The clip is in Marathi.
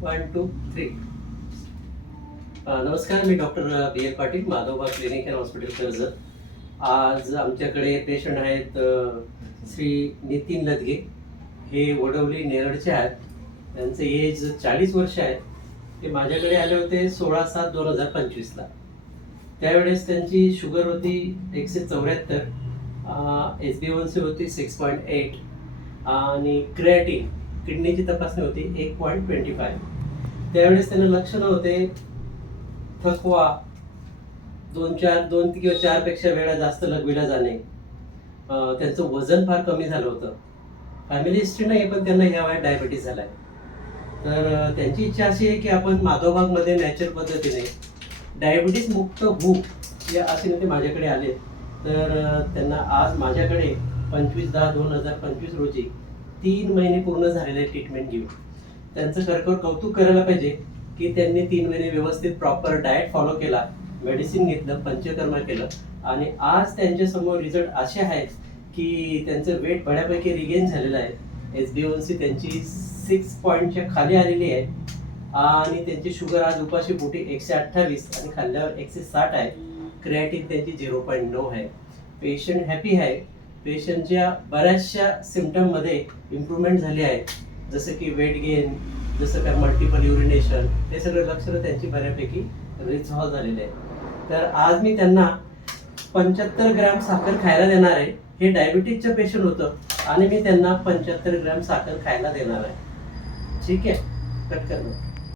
One two three. नमस्कार, मी doctor B L Patil, Madhavbaug clinic and hospital Karjat. आज आमच्याकडे पेशंट आहेत श्री नितीन लदगे. हे वडवली नेरळचे आहेत. त्यांचे एज 40 वर्ष आहे. ते माझ्याकडे आले होते 16/7/2025ला. त्यावेळेस त्यांची शुगर होती 174, HbA1c होती 6.8 आणि क्रिएटिन किडनीची तपासणी होती 1.25. त्यावेळेस त्यांना लक्षणं होते थकवा, 2 किंवा 4 पेक्षा वेळा जास्त लघवीला जाणे. त्यांचं वजन फार कमी झालं होतं. फॅमिली हिस्ट्री नाही, पण त्यांना ह्या वयात डायबिटीस झाला आहे. तर त्यांची इच्छा अशी आहे की आपण माधवबागमध्ये नॅचरल पद्धतीने डायबिटीस मुक्त होऊ या आशेने ते माझ्याकडे आले. तर त्यांना आज माझ्याकडे 25/10/2025 रोजी 3 महिने पूर्ण झालेले ट्रीटमेंट घेऊ. त्यांचं खरोखर कौतुक करायला पाहिजे की त्यांनी 3 महिने व्यवस्थित प्रॉपर डाएट फॉलो केला, मेडिसिन घेतलं, पंचकर्म केलं आणि आज त्यांच्यासमोर रिझल्ट असे आहेत की त्यांचं वेट बऱ्यापैकी रिगेन झालेलं आहे. HbA1c त्यांची 6 पॉईंटच्या खाली आलेली आहे आणि त्यांची शुगर आज उपाशी पोटी 128 आणि खाल्ल्यावर 160 आहे. क्रिएटिन त्यांची 0.9 आहे. पेशंट हॅपी आहे. पेशंटच्या बऱ्याचशा सिम्पटममध्ये इम्प्रूव्हमेंट झाली आहे, जसं की वेट गेन, जसं काय मल्टिपल युरिनेशन, हे सगळे लक्षणं त्यांची बऱ्यापैकी रिझॉल्व्ह झालेले आहे. तर आज मी त्यांना 75 ग्रॅम साखर खायला देणार आहे. हे डायबिटीजचं पेशंट होतं आणि मी त्यांना 75 ग्रॅम साखर खायला देणार आहे. ठीक आहे, कट करणं.